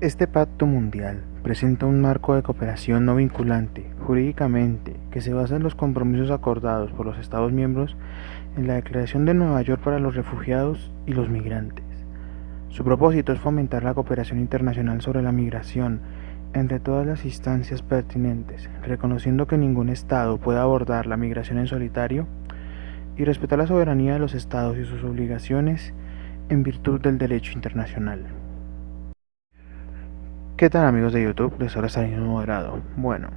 Este pacto mundial presenta un marco de cooperación no vinculante jurídicamente que se basa en los compromisos acordados por los Estados miembros en la Declaración de Nueva York para los Refugiados y los Migrantes. Su propósito es fomentar la cooperación internacional sobre la migración entre todas las instancias pertinentes, reconociendo que ningún Estado puede abordar la migración en solitario y respetar la soberanía de los Estados y sus obligaciones en virtud del derecho internacional. ¿Qué tal amigos de YouTube? Les habla Salinas Moderado. Bueno,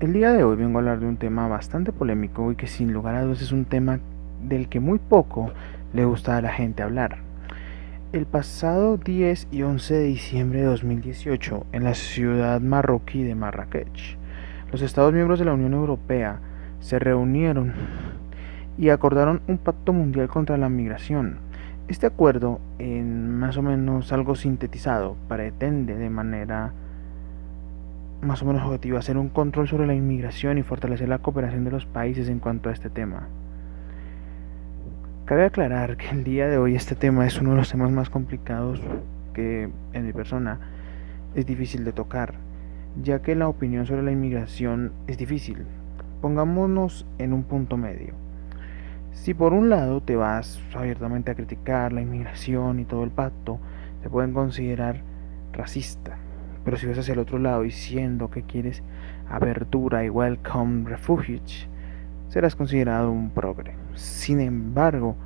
el día de hoy vengo a hablar de un tema bastante polémico y que sin lugar a dudas es un tema del que muy poco le gusta a la gente hablar. El pasado 10 y 11 de diciembre de 2018, en la ciudad marroquí de Marrakech, los Estados miembros de la Unión Europea se reunieron y acordaron un pacto mundial contra la migración. Este acuerdo, en más o menos algo sintetizado, pretende de manera más o menos objetiva hacer un control sobre la inmigración y fortalecer la cooperación de los países en cuanto a este tema. Cabe aclarar que el día de hoy este tema es uno de los temas más complicados que en mi persona es difícil de tocar, ya que la opinión sobre la inmigración es difícil. Pongámonos en un punto medio. Si por un lado te vas abiertamente a criticar la inmigración y todo el pacto, te pueden considerar racista. Pero si vas hacia el otro lado diciendo que quieres apertura y welcome refugees, serás considerado un progre. Sin embargo,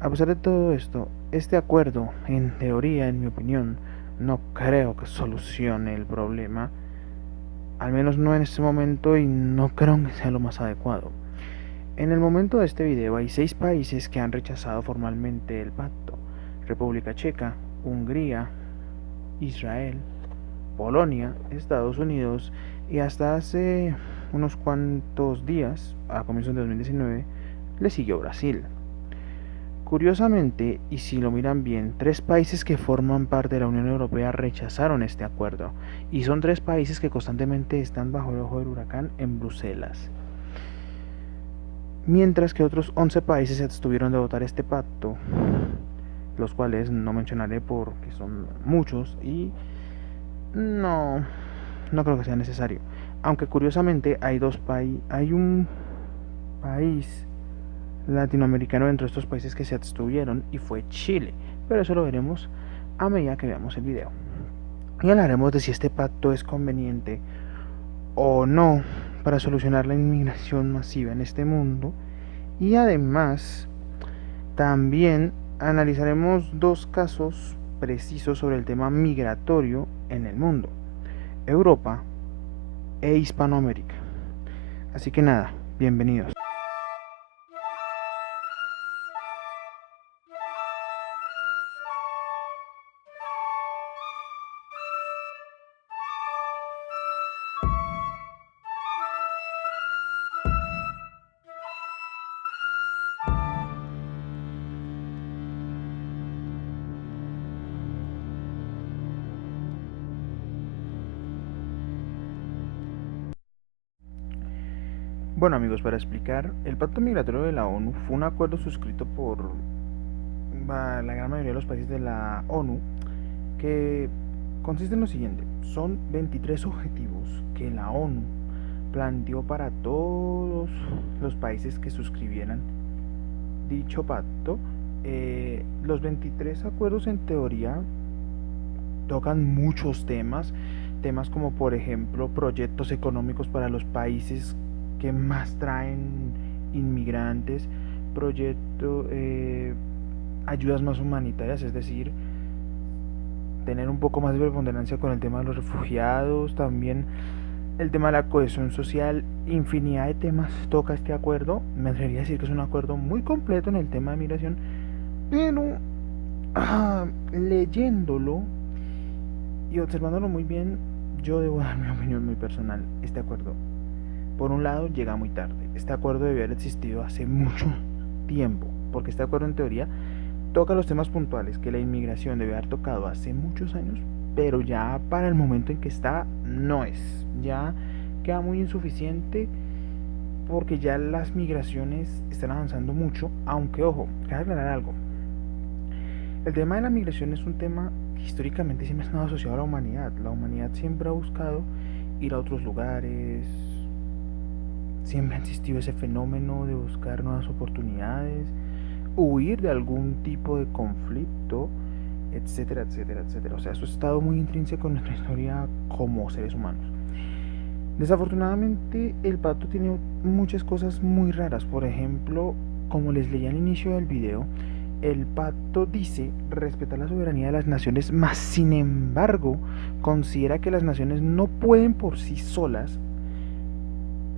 a pesar de todo esto, este acuerdo, en teoría, en mi opinión, no creo que solucione el problema, al menos no en este momento y no creo que sea lo más adecuado. En el momento de este video hay 6 países que han rechazado formalmente el pacto: República Checa, Hungría, Israel, Polonia, Estados Unidos y hasta hace unos cuantos días, a comienzos de 2019, le siguió Brasil. Curiosamente, y si lo miran bien, 3 países que forman parte de la Unión Europea rechazaron este acuerdo, y son 3 países que constantemente están bajo el ojo del huracán en Bruselas. Mientras que otros 11 países se abstuvieron de votar este pacto, los cuales no mencionaré porque son muchos y no creo que sea necesario. Aunque curiosamente hay un país latinoamericano dentro de estos países que se abstuvieron y fue Chile, pero eso lo veremos a medida que veamos el video. Y hablaremos de si este pacto es conveniente o no para solucionar la inmigración masiva en este mundo, y además también analizaremos 2 casos precisos sobre el tema migratorio en el mundo: Europa e Hispanoamérica. Así que nada, bienvenidos. Bueno amigos, para explicar, el Pacto Migratorio de la ONU fue un acuerdo suscrito por la gran mayoría de los países de la ONU que consiste en lo siguiente: son 23 objetivos que la ONU planteó para todos los países que suscribieran dicho pacto. Los 23 acuerdos en teoría tocan muchos temas como por ejemplo proyectos económicos para los países que más traen inmigrantes, proyectos, ayudas más humanitarias, es decir, tener un poco más de preponderancia con el tema de los refugiados, también el tema de la cohesión social, infinidad de temas toca este acuerdo. Me atrevería a decir que es un acuerdo muy completo en el tema de migración, pero leyéndolo y observándolo muy bien, yo debo dar mi opinión muy personal. Este acuerdo, por un lado, llega muy tarde. Este acuerdo debió haber existido hace mucho tiempo, porque este acuerdo en teoría toca los temas puntuales que la inmigración debe haber tocado hace muchos años, pero ya para el momento en que está no es. Ya queda muy insuficiente porque ya las migraciones están avanzando mucho, aunque ojo, cabe aclarar algo. El tema de la migración es un tema que históricamente siempre ha estado asociado a la humanidad. La humanidad siempre ha buscado ir a otros lugares, siempre ha existido ese fenómeno de buscar nuevas oportunidades, huir de algún tipo de conflicto, etcétera, etcétera, etcétera. O sea, eso ha estado muy intrínseco en nuestra historia como seres humanos. Desafortunadamente, el pacto tiene muchas cosas muy raras. Por ejemplo, como les leí al inicio del video, el pacto dice respetar la soberanía de las naciones, mas sin embargo considera que las naciones no pueden por sí solas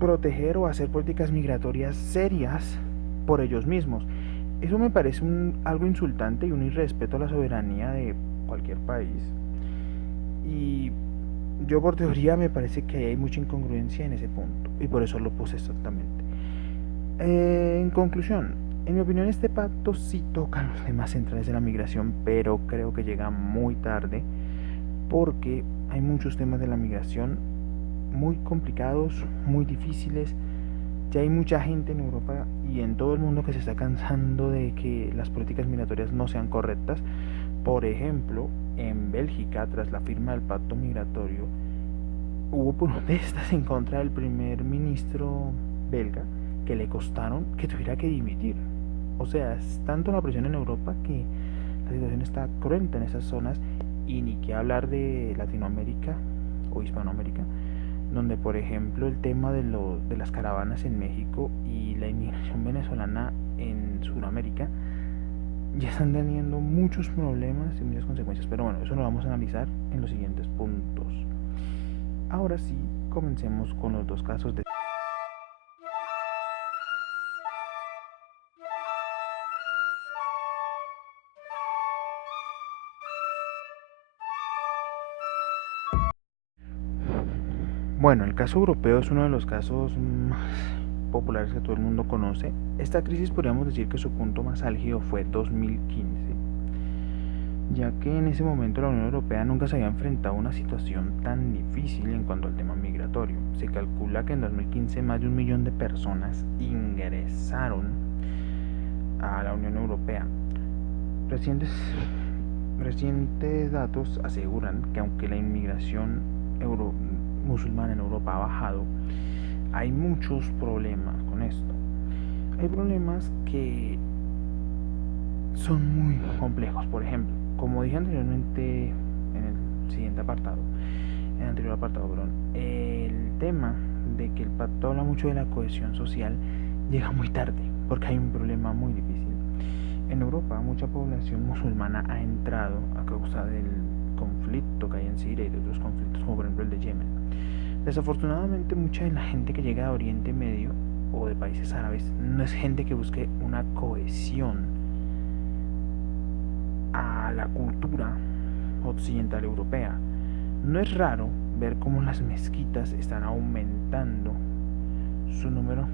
proteger o hacer políticas migratorias serias por ellos mismos. Eso me parece algo insultante y un irrespeto a la soberanía de cualquier país. Y yo por teoría me parece que hay mucha incongruencia en ese punto y por eso lo puse exactamente. En conclusión, en mi opinión este pacto sí toca los temas centrales de la migración, pero creo que llega muy tarde porque hay muchos temas de la migración muy complicados, muy difíciles. Ya hay mucha gente en Europa y en todo el mundo que se está cansando de que las políticas migratorias no sean correctas. Por ejemplo, en Bélgica, tras la firma del pacto migratorio, hubo protestas en contra del primer ministro belga que le costaron que tuviera que dimitir. O sea, es tanto la presión en Europa que la situación está cruenta en esas zonas, y ni que hablar de Latinoamérica o Hispanoamérica, donde por ejemplo el tema de las caravanas en México y la inmigración venezolana en Sudamérica ya están teniendo muchos problemas y muchas consecuencias. Pero bueno, eso lo vamos a analizar en los siguientes puntos. Ahora sí, comencemos con los dos casos de... Bueno, el caso europeo es uno de los casos más populares que todo el mundo conoce. Esta crisis podríamos decir que su punto más álgido fue 2015, ya que en ese momento la Unión Europea nunca se había enfrentado a una situación tan difícil en cuanto al tema migratorio. Se calcula que en 2015 más de 1 millón de personas ingresaron a la Unión Europea. Recientes datos aseguran que aunque la inmigración musulmana en Europa ha bajado, hay muchos problemas con esto. Hay problemas que son muy complejos. Por ejemplo, como dije anteriormente en el anterior apartado, el tema de que el pacto habla mucho de la cohesión social llega muy tarde, porque hay un problema muy difícil. En Europa, mucha población musulmana ha entrado a causa del conflicto que hay en Siria y de otros conflictos, como por ejemplo el de Yemen. Desafortunadamente, mucha de la gente que llega de Oriente Medio o de países árabes no es gente que busque una cohesión a la cultura occidental europea. No es raro ver cómo las mezquitas están aumentando su número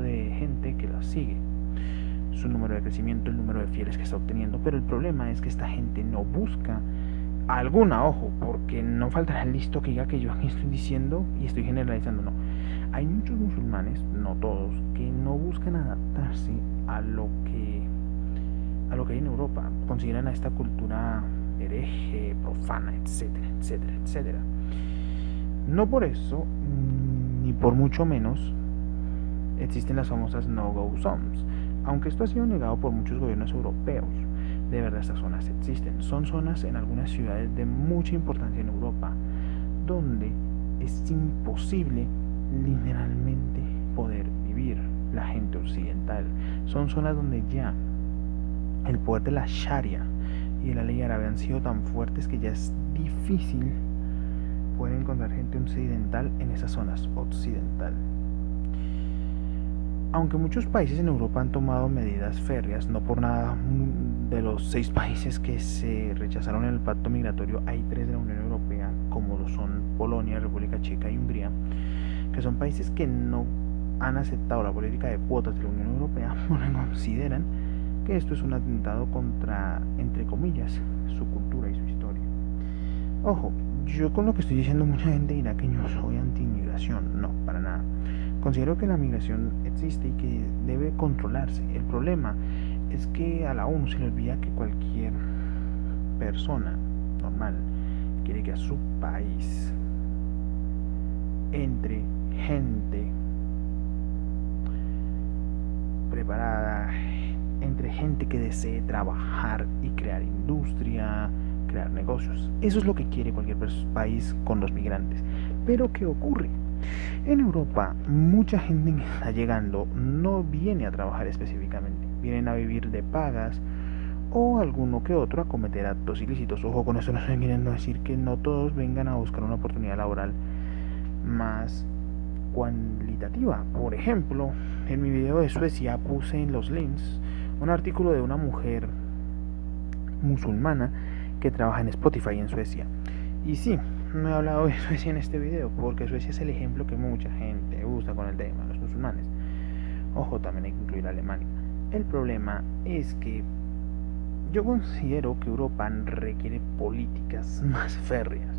de gente que las sigue, su número de crecimiento, el número de fieles que está obteniendo. Pero el problema es que esta gente no busca alguna, ojo, porque no faltará el listo que diga que yo aquí estoy diciendo y estoy generalizando. No, hay muchos musulmanes, no todos, que no buscan adaptarse a lo que hay en Europa. Consideran a esta cultura hereje, profana, etcétera, etcétera, etcétera. No por eso, ni por mucho menos, existen las famosas no-go zones, aunque esto ha sido negado por muchos gobiernos europeos. De verdad, estas zonas existen. Son zonas en algunas ciudades de mucha importancia en Europa, donde es imposible literalmente poder vivir la gente occidental. Son zonas donde ya el poder de la Sharia y de la ley árabe han sido tan fuertes que ya es difícil poder encontrar gente occidental en esas zonas occidental. Aunque muchos países en Europa han tomado medidas férreas, no por nada de los 6 países que se rechazaron en el pacto migratorio, hay 3 de la Unión Europea, como lo son Polonia, República Checa y Hungría, que son países que no han aceptado la política de cuotas de la Unión Europea porque consideran que esto es un atentado contra, entre comillas, su cultura y su historia. Ojo, yo con lo que estoy diciendo mucha gente dirá que yo soy anti-inmigración. No, para nada. Considero que la migración existe y que debe controlarse. El problema es que a la ONU se le olvida que cualquier persona normal quiere que a su país entre gente preparada, entre gente que desee trabajar y crear industria, crear negocios. Eso es lo que quiere cualquier país con los migrantes. Pero ¿qué ocurre? En Europa, mucha gente que está llegando no viene a trabajar específicamente, vienen a vivir de pagas o alguno que otro a cometer actos ilícitos. Ojo, con esto no estoy queriendo decir que no todos vengan a buscar una oportunidad laboral más cualitativa. Por ejemplo, en mi video de Suecia puse en los links un artículo de una mujer musulmana que trabaja en Spotify en Suecia. Y sí, no he hablado de Suecia en este video porque Suecia es el ejemplo que mucha gente usa con el tema, los musulmanes. Ojo, también hay que incluir a Alemania. El problema es que yo considero que Europa requiere políticas más férreas.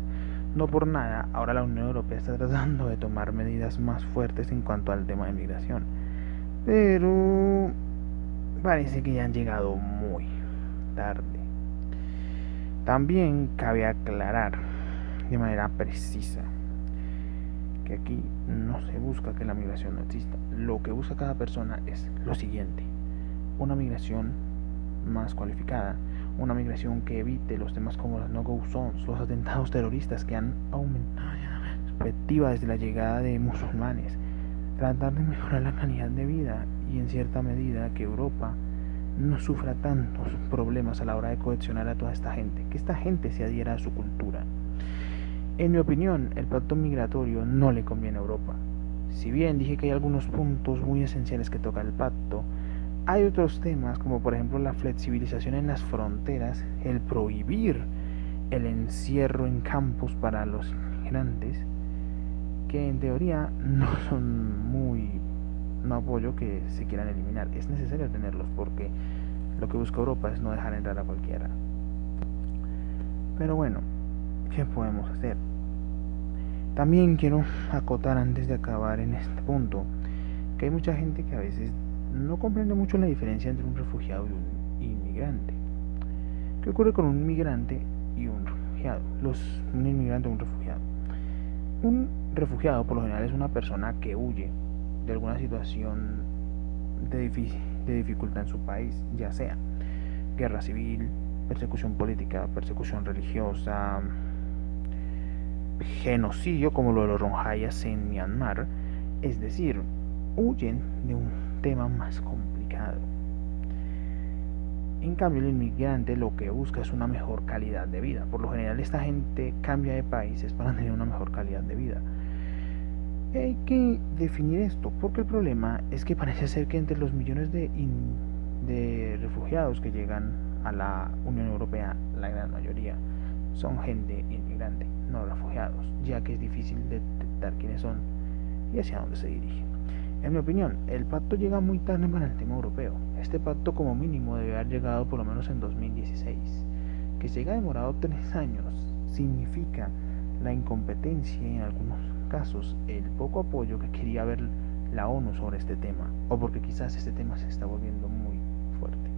No por nada, ahora la Unión Europea está tratando de tomar medidas más fuertes en cuanto al tema de migración. Pero parece que ya han llegado muy tarde. También cabe aclarar de manera precisa que aquí no se busca que la migración no exista. Lo que busca cada persona es lo siguiente: una migración más cualificada, una migración que evite los temas como las no-go zones, los atentados terroristas que han aumentado la perspectiva desde la llegada de musulmanes, tratar de mejorar la calidad de vida y en cierta medida que Europa no sufra tantos problemas a la hora de cohesionar a toda esta gente, que esta gente se adhiera a su cultura. En mi opinión, el pacto migratorio no le conviene a Europa. Si bien dije que hay algunos puntos muy esenciales que toca el pacto, hay otros temas como por ejemplo la flexibilización en las fronteras, el prohibir el encierro en campos para los inmigrantes, que en teoría no son muy, no apoyo que se quieran eliminar. Es necesario tenerlos porque lo que busca Europa es no dejar entrar a cualquiera. Pero bueno, ¿qué podemos hacer? También quiero acotar antes de acabar en este punto que hay mucha gente que a veces no comprende mucho la diferencia entre un refugiado y un inmigrante. ¿Qué ocurre con un migrante y un refugiado? Un inmigrante y un refugiado. Un refugiado por lo general es una persona que huye de alguna situación de dificultad en su país, ya sea guerra civil, persecución política, persecución religiosa, genocidio como lo de los Rohingyas en Myanmar, es decir, huyen de un tema más complicado. En cambio, el inmigrante lo que busca es una mejor calidad de vida. Por lo general, esta gente cambia de países para tener una mejor calidad de vida. Hay que definir esto, porque el problema es que parece ser que entre los millones de refugiados que llegan a la Unión Europea, la gran mayoría son gente inmigrante, no refugiados, ya que es difícil detectar quiénes son y hacia dónde se dirigen. En mi opinión, el pacto llega muy tarde para el tema europeo. Este pacto como mínimo debe haber llegado por lo menos en 2016. Que se haya demorado 3 años significa la incompetencia y en algunos casos el poco apoyo que quería ver la ONU sobre este tema, o porque quizás este tema se está volviendo muy fuerte.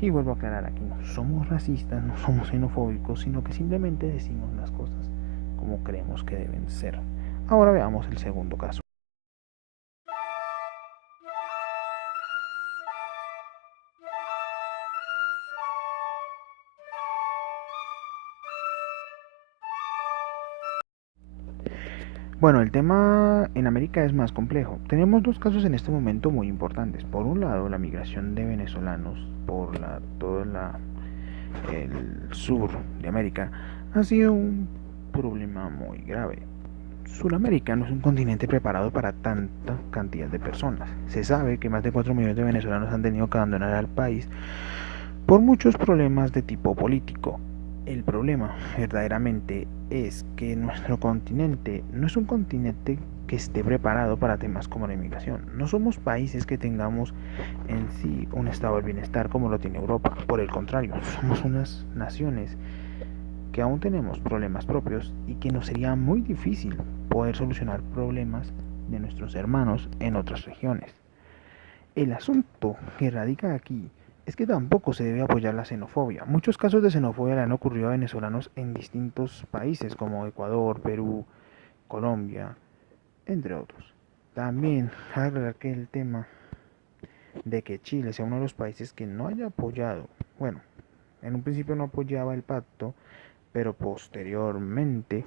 Y vuelvo a aclarar, aquí no somos racistas, no somos xenofóbicos, sino que simplemente decimos las cosas como creemos que deben ser. Ahora veamos el segundo caso. Bueno, el tema en América es más complejo. Tenemos dos casos en este momento muy importantes. Por un lado, la migración de venezolanos por todo el sur de América ha sido un problema muy grave. Sudamérica no es un continente preparado para tanta cantidad de personas. Se sabe que más de 4 millones de venezolanos han tenido que abandonar al país por muchos problemas de tipo político. El problema verdaderamente es que nuestro continente no es un continente que esté preparado para temas como la inmigración. No somos países que tengamos en sí un estado del bienestar como lo tiene Europa. Por el contrario, somos unas naciones que aún tenemos problemas propios y que nos sería muy difícil poder solucionar problemas de nuestros hermanos en otras regiones. El asunto que radica aquí es que tampoco se debe apoyar la xenofobia. Muchos casos de xenofobia le han ocurrido a venezolanos en distintos países como Ecuador, Perú, Colombia, entre otros. También agregar que el tema de que Chile sea uno de los países que no haya apoyado, bueno, en un principio no apoyaba el pacto, pero posteriormente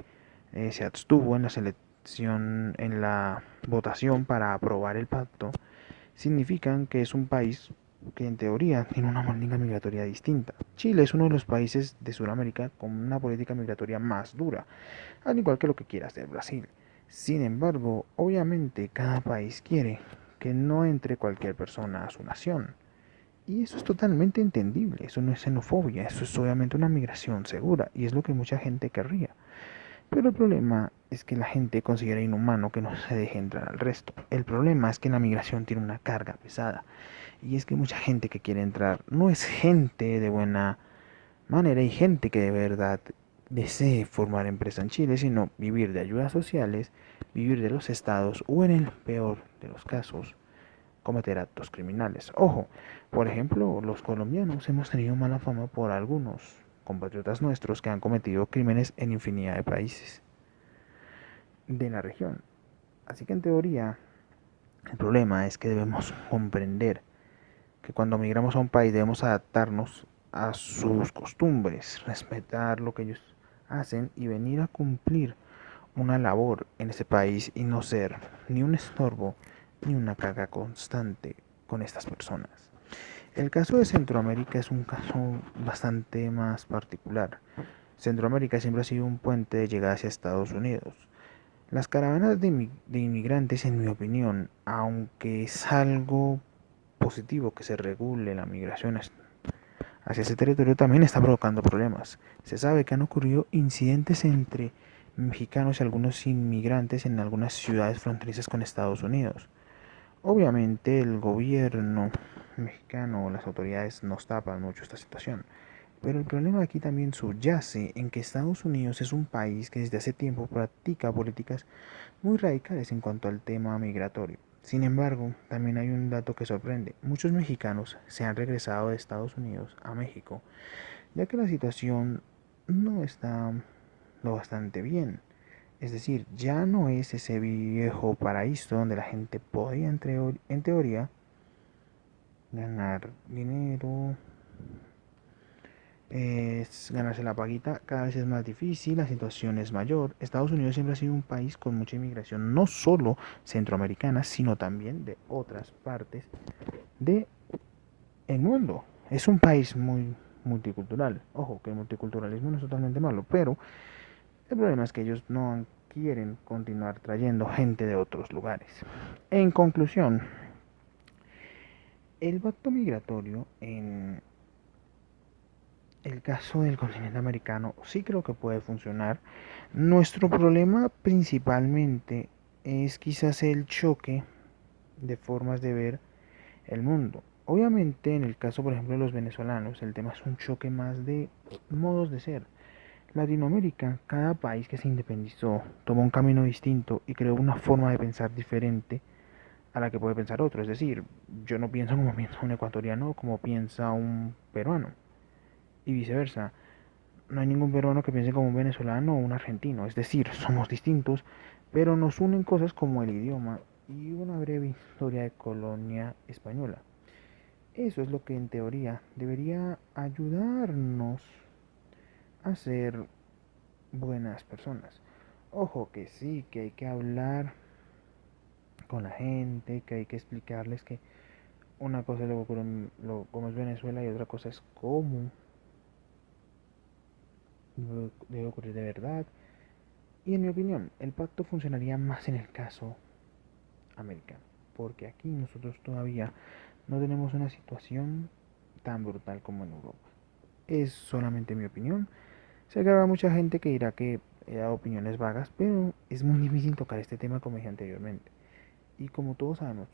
se abstuvo en la selección, en la votación para aprobar el pacto, significan que es un país que en teoría tiene una política migratoria distinta. Chile es uno de los países de Sudamérica con una política migratoria más dura, al igual que lo que quiere hacer Brasil. Sin embargo, obviamente cada país quiere que no entre cualquier persona a su nación. Y eso es totalmente entendible, eso no es xenofobia, eso es obviamente una migración segura y es lo que mucha gente querría. Pero el problema es que la gente considera inhumano que no se deje entrar al resto. El problema es que la migración tiene una carga pesada y es que mucha gente que quiere entrar no es gente de buena manera y gente que de verdad desee formar empresa en Chile, sino vivir de ayudas sociales, vivir de los estados o en el peor de los casos cometer actos criminales. Ojo, por ejemplo, los colombianos hemos tenido mala fama por algunos compatriotas nuestros que han cometido crímenes en infinidad de países de la región. Así que en teoría, el problema es que debemos comprender que cuando migramos a un país debemos adaptarnos a sus costumbres, respetar lo que ellos hacen y venir a cumplir una labor en ese país y no ser ni un estorbo ni una carga constante con estas personas. El caso de Centroamérica es un caso bastante más particular. Centroamérica siempre ha sido un puente de llegada hacia Estados Unidos. Las caravanas de inmigrantes, en mi opinión, aunque es algo positivo que se regule la migración hacia ese territorio, también está provocando problemas. Se sabe que han ocurrido incidentes entre mexicanos y algunos inmigrantes en algunas ciudades fronterizas con Estados Unidos. Obviamente el gobierno mexicano o las autoridades nos tapan mucho esta situación, pero el problema aquí también subyace en que Estados Unidos es un país que desde hace tiempo practica políticas muy radicales en cuanto al tema migratorio. Sin embargo, también hay un dato que sorprende. Muchos mexicanos se han regresado de Estados Unidos a México, ya que la situación no está lo bastante bien. Es decir, ya no es ese viejo paraíso donde la gente podía, en teoría, ganar dinero, ganarse la paguita, cada vez es más difícil, la situación es mayor. Estados Unidos siempre ha sido un país con mucha inmigración, no solo centroamericana, sino también de otras partes del mundo. Es un país muy multicultural. Ojo, que el multiculturalismo no es totalmente malo, pero el problema es que ellos no quieren continuar trayendo gente de otros lugares. En conclusión, el pacto migratorio en el caso del continente americano sí creo que puede funcionar. Nuestro problema principalmente es quizás el choque de formas de ver el mundo. Obviamente en el caso por ejemplo de los venezolanos el tema es un choque más de modos de ser. Latinoamérica, cada país que se independizó tomó un camino distinto y creó una forma de pensar diferente a la que puede pensar otro. Es decir, yo no pienso como piensa un ecuatoriano o como piensa un peruano y viceversa. No hay ningún peruano que piense como un venezolano o un argentino. Es decir, somos distintos, pero nos unen cosas como el idioma y una breve historia de colonia española. Eso es lo que en teoría debería ayudarnos a ser buenas personas. Ojo que sí, que hay que hablar con la gente, que hay que explicarles que una cosa es como es Venezuela y otra cosa es cómo debe ocurrir de verdad. Y en mi opinión, el pacto funcionaría más en el caso americano, porque aquí nosotros todavía no tenemos una situación tan brutal como en Europa. Es solamente mi opinión. Sé que habrá mucha gente que dirá que he dado opiniones vagas, pero es muy difícil tocar este tema como dije anteriormente. Y como todos sabemos,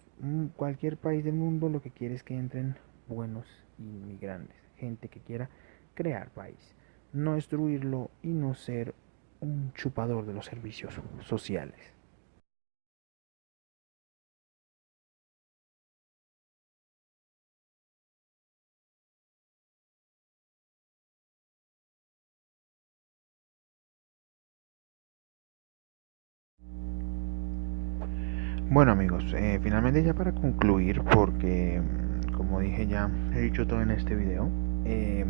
cualquier país del mundo lo que quiere es que entren buenos inmigrantes, gente que quiera crear país, no destruirlo y no ser un chupador de los servicios sociales. Bueno amigos, finalmente ya para concluir, porque como dije ya, he dicho todo en este video. eh,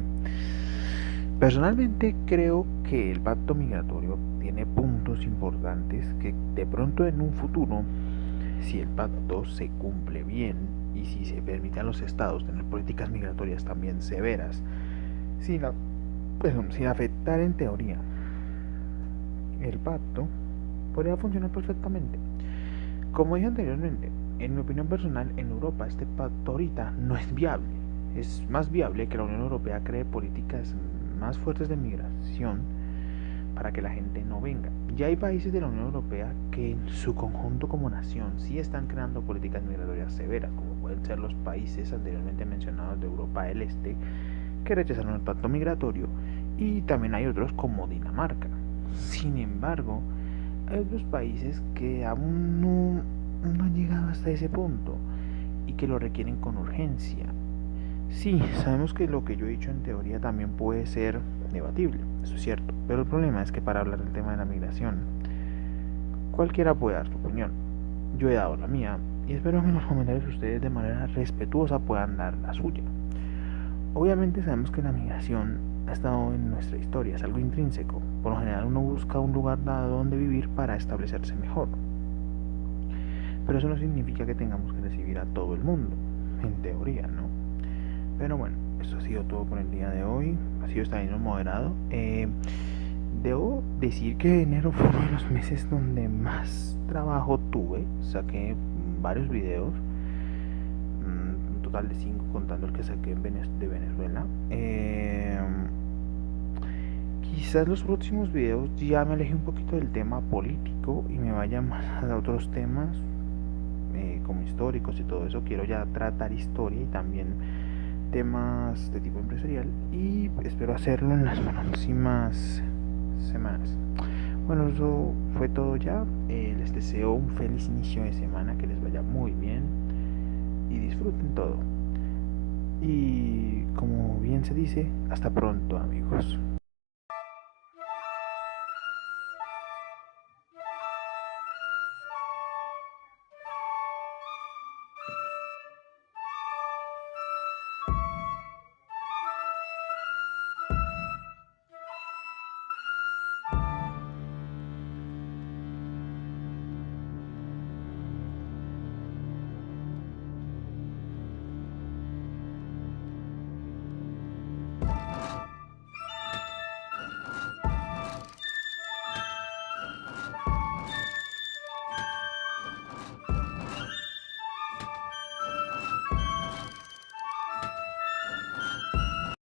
Personalmente creo que el pacto migratorio tiene puntos importantes que de pronto en un futuro, si el pacto se cumple bien y si se permite a los estados tener políticas migratorias también severas, sin, sin afectar en teoría el pacto, podría funcionar perfectamente. Como dije anteriormente, en mi opinión personal, en Europa este pacto ahorita no es viable. Es más viable que la Unión Europea cree políticas más fuertes de migración para que la gente no venga. Ya hay países de la Unión Europea que en su conjunto como nación sí están creando políticas migratorias severas, como pueden ser los países anteriormente mencionados de Europa del Este, que rechazaron el pacto migratorio, y también hay otros como Dinamarca. Sin embargo, hay otros países que aún no han llegado hasta ese punto y que lo requieren con urgencia. Sí, sabemos que lo que yo he dicho en teoría también puede ser debatible, eso es cierto, pero el problema es que para hablar del tema de la migración, cualquiera puede dar su opinión. Yo he dado la mía y espero que en los comentarios ustedes de manera respetuosa puedan dar la suya. Obviamente sabemos que la migración ha estado en nuestra historia, es algo intrínseco. Por lo general uno busca un lugar dado donde vivir para establecerse mejor. Pero eso no significa que tengamos que recibir a todo el mundo, en teoría, ¿no? Pero bueno, eso ha sido todo por el día de hoy. Ha sido esta video moderado. Debo decir que enero fue uno de los meses donde más trabajo tuve. Saqué varios videos, un total de 5 contando el que saqué de Venezuela. Quizás los próximos videos ya me aleje un poquito del tema político y me vaya más a otros temas como históricos y todo eso. Quiero ya tratar historia y también temas de tipo empresarial, y espero hacerlo en las próximas semanas. Bueno, eso fue todo ya. Les deseo un feliz inicio de semana, que les vaya muy bien y disfruten todo. Y como bien se dice, hasta pronto amigos.